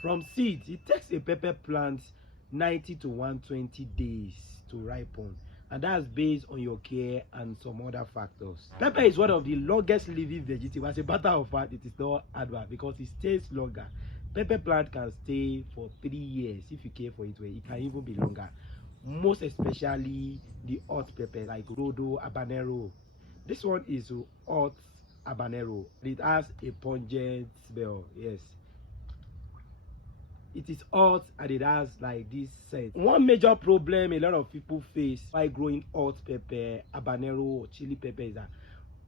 From seeds, it takes a pepper plant 90 to 120 days to ripen, and that's based on your care and some other factors. Pepper is one of the longest living vegetables. As a matter of fact, it is not advert because it stays longer. Pepper plant can stay for 3 years if you care for it well. It can even be longer. Most especially the hot pepper like Rodo, Habanero. This one is hot habanero. It has a pungent smell. Yes, it is hot and it has like this scent. One major problem a lot of people face by growing hot pepper, habanero or chili pepper is that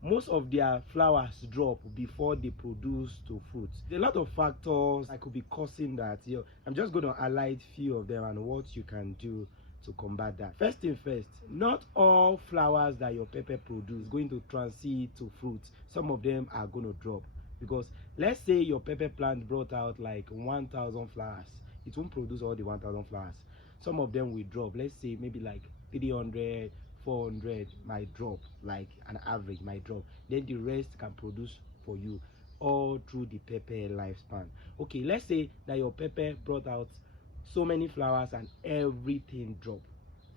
most of their flowers drop before they produce to fruit. There are a lot of factors that could be causing that. I'm just going to highlight few of them and what you can do to combat that. First thing first, not all flowers that your pepper produce is going to transit to fruit. Some of them are going to drop, because let's say your pepper plant brought out like 1,000 flowers, it won't produce all the 1,000 flowers. Some of them will drop. Let's say maybe like 300, 400 might drop, like an average might drop. Then the rest can produce for you all through the pepper lifespan. Okay, let's say that your pepper brought out so many flowers and everything drop.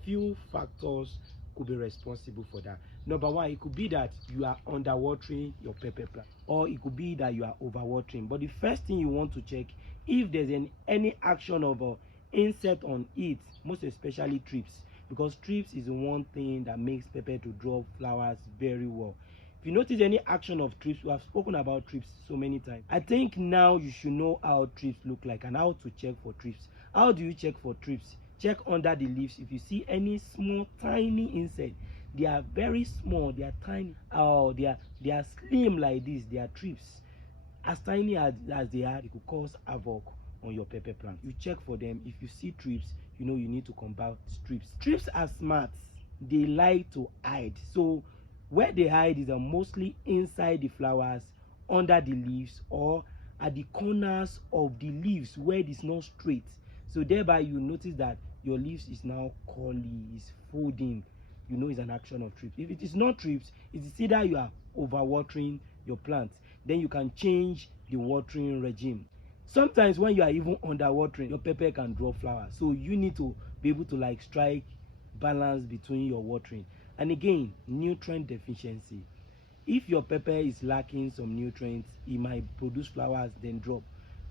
Few factors could be responsible for that. Number one, it could be that you are underwatering your pepper plant, or it could be that you are overwatering. But the first thing you want to check if there's any action of insect on it, most especially thrips, because thrips is the one thing that makes pepper to drop flowers very well. If you notice any action of thrips, we have spoken about thrips so many times. I think now you should know how thrips look like and how to check for thrips. How do you check for thrips? Check under the leaves. If you see any small tiny insect, they are very small, they are tiny. Oh, they are slim like this. They are thrips. As tiny as they are, it could cause havoc on your pepper plant. You check for them. If you see thrips, you know you need to combat thrips. Thrips are smart. They like to hide. So where they hide is mostly inside the flowers, under the leaves, or at the corners of the leaves where it is not straight. So thereby you notice that your leaves is now curly, is folding. You know it's an action of thrips. If it is not thrips, it is either you are overwatering your plants. Then you can change the watering regime. Sometimes when you are even underwatering, your pepper can drop flowers. So you need to be able to like strike balance between your watering. And again, nutrient deficiency. If your pepper is lacking some nutrients, it might produce flowers then drop.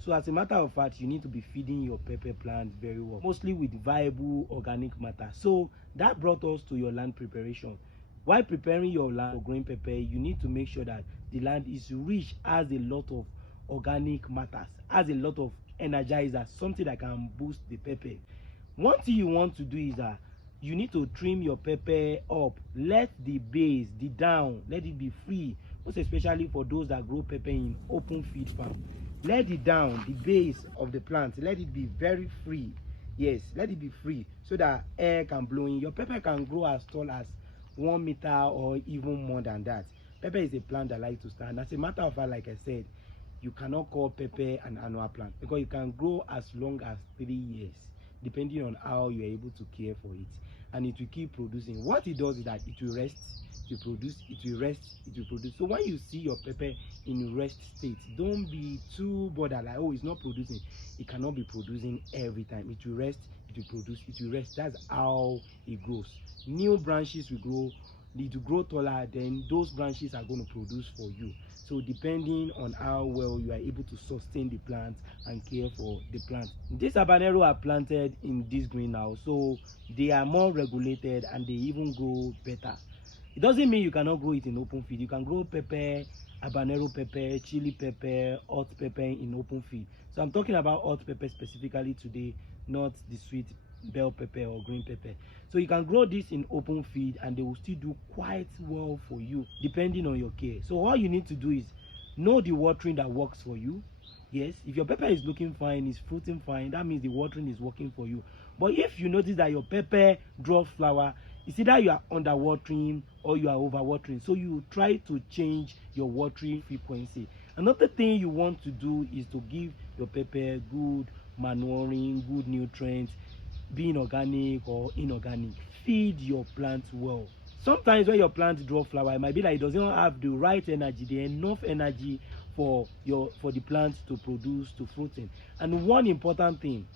So as a matter of fact, you need to be feeding your pepper plant very well, mostly with viable organic matter. So that brought us to your land preparation. While preparing your land for growing pepper, you need to make sure that the land is rich, has a lot of organic matters, has a lot of energizers, something that can boost the pepper. One thing you want to do is that you need to trim your pepper up. Let the base, the down, let it be free, most especially for those that grow pepper in open field farm. Let the down, the base of the plant, let it be very free. Yes, let it be free so that air can blow in. Your pepper can grow as tall as 1 meter or even more than that. Pepper is a plant that likes to stand. As a matter of fact, like I said, you cannot call pepper an annual plant because it can grow as long as 3 years, depending on how you are able to care for it, and it will keep producing. What it does is that it will rest, it will produce, it will rest, it will produce. So when you see your pepper in rest state, don't be too bothered like, oh, it's not producing. It cannot be producing every time. It will rest, it will produce, it will rest. That's how it grows. New branches will grow, need to grow taller, then those branches are going to produce for you. So depending on how well you are able to sustain the plant and care for the plant. These habanero are planted in this greenhouse, so they are more regulated and they even grow better. It doesn't mean you cannot grow it in open field. You can grow pepper, habanero pepper, chili pepper, hot pepper in open field. So I'm talking about hot pepper specifically today, not the sweet bell pepper or green pepper. So you can grow this in open field and they will still do quite well for you depending on your care. So all you need to do is know the watering that works for you. Yes, if your pepper is looking fine, is fruiting fine, that means the watering is working for you. But if you notice that your pepper drops flower, it's either you are underwatering or you are overwatering. So you try to change your watering frequency. Another thing you want to do is to give your pepper good manuring, good nutrients, being organic or inorganic. Feed your plant well. Sometimes when your plant drop flower, it might be like it doesn't have the right energy, the enough energy for the plant to produce, to fruiting. And one important thing,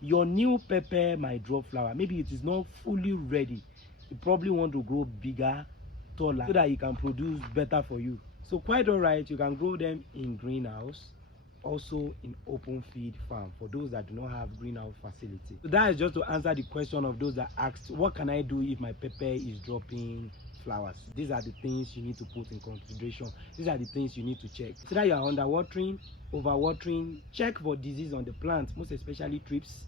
your new pepper might drop flower. Maybe it is not fully ready. You probably want to grow bigger, taller, so that it can produce better for you. So quite all right, you can grow them in greenhouse, also in open feed farm for those that do not have greenhouse facility. So that is just to answer the question of those that asked, what can I do if my pepper is dropping flowers? These are the things you need to put in consideration. These are the things you need to check. So that you are underwatering, overwatering, check for disease on the plant, most especially thrips,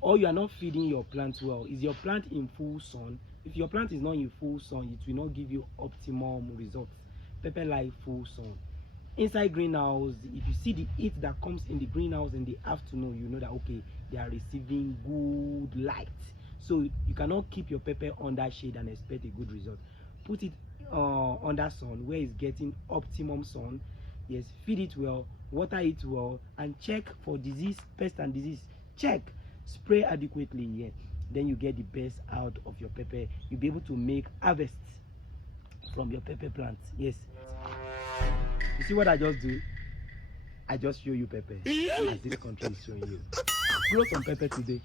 or you are not feeding your plant well. Is your plant in full sun? If your plant is not in full sun, it will not give you optimum results. Pepper like full sun. Inside greenhouse, if you see the heat that comes in the greenhouse in the afternoon, you know that okay, they are receiving good light. So you cannot keep your pepper under shade and expect a good result. Put it under sun where it's getting optimum sun. Yes, feed it well, water it well, and check for disease, pest and disease. Check, spray adequately. Yeah, then you get the best out of your pepper. You'll be able to make harvest from your pepper plant. Yes. You see what I just do? I just show you pepper, as this country is showing you. Grow some pepper today.